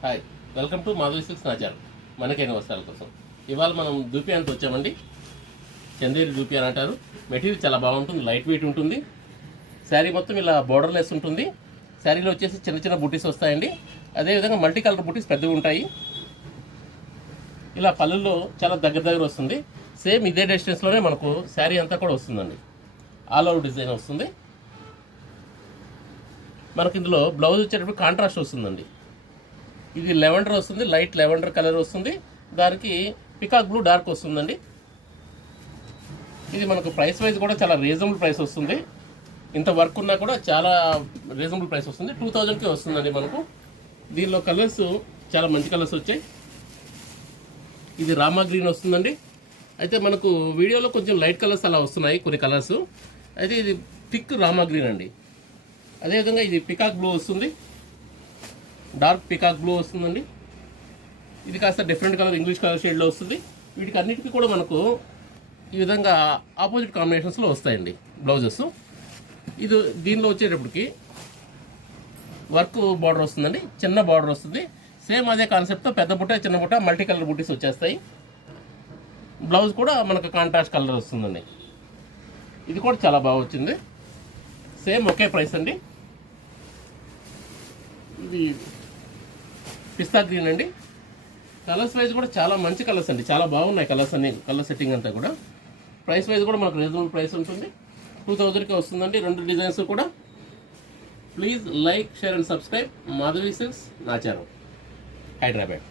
Hi, welcome to Madhavi silks Nacharam. మనకైన వస్త్రాల కోసం ఇవాళ మనం దూపియానికి వచ్చామండి. చందేరి దూపియా అని అంటారు. మెటీరియల్ చాలా బాగుంటుంది, లైట్ వెయిట్ ఉంటుంది. శారీ మొత్తం ఇలా బోర్డర్లెస్ ఉంటుంది. శారీలో వచ్చేసి చిన్న చిన్న బుటీస్ వస్తాయండి. అదేవిధంగా మల్టీ కలర్ బుటీస్ పెద్దవి ఉంటాయి. ఇలా పళ్ళుల్లో చాలా దగ్గర వస్తుంది. సేమ్ ఇదే డిస్టెన్స్లోనే మనకు శారీ అంతా కూడా వస్తుందండి. ఆల్ ఓవర్ డిజైన్ వస్తుంది. మనకి ఇందులో బ్లౌజ్ వచ్చేటప్పుడు కాంట్రాస్ట్ వస్తుందండి. ఇది లెవెండర్ వస్తుంది, లైట్ లెవెండర్ కలర్ వస్తుంది. దానికి పికాక్ బ్లూ డార్క్ వస్తుందండి. ఇది మనకు ప్రైస్ వైజ్ కూడా చాలా రీజనబుల్ ప్రైస్ వస్తుంది. ఇంత వర్క్ ఉన్నా కూడా చాలా రీజనబుల్ ప్రైస్ వస్తుంది. 2000కి వస్తుందండి మనకు. దీనిలో కలర్స్ చాలా మంచి కలర్స్ వచ్చాయి. ఇది రామా గ్రీన్ వస్తుందండి. అయితే మనకు వీడియోలో కొంచెం లైట్ కలర్స్ అలా వస్తున్నాయి కొన్ని కలర్స్. అయితే ఇది థిక్ రామా గ్రీన్ అండి. అదేవిధంగా ఇది పికాక్ బ్లూ వస్తుంది, డార్క్ పికాక్ బ్లూ వస్తుందండి. ఇది కాస్త డిఫరెంట్ కలర్ ఇంగ్లీష్ కలర్ షేడ్లో వస్తుంది. వీటికి అన్నిటికీ కూడా మనకు ఈ విధంగా ఆపోజిట్ కాంబినేషన్స్లో వస్తాయండి బ్లౌజెస్. ఇది దీనిలో వచ్చేటప్పటికి వర్క్ బార్డర్ వస్తుందండి, చిన్న బార్డర్ వస్తుంది. సేమ్ అదే కాన్సెప్ట్తో పెద్ద బుట్ట చిన్న బుట్ట మల్టీ కలర్ బుట్టీస్ వచ్చేస్తాయి. బ్లౌజ్ కూడా మనకు కాంట్రాస్ట్ కలర్ వస్తుందండి. ఇది కూడా చాలా బాగా వచ్చింది. సేమ్ ఒకే ప్రైస్ అండి. ఇది పిస్తా గ్రీన్ అండి. కలర్స్ వైజ్ కూడా చాలా మంచి కలర్స్ అండి, చాలా బాగున్నాయి కలర్స్ అన్ని. కలర్ సెట్టింగ్ అంతా కూడా ప్రైస్ వైజ్ కూడా మనకు రీజనబుల్ ప్రైస్ ఉంటుంది. 2000కి వస్తుందండి రెండు డిజైన్స్ కూడా. Please like, share and subscribe. Madhavi silks Nacharam, Hyderabad.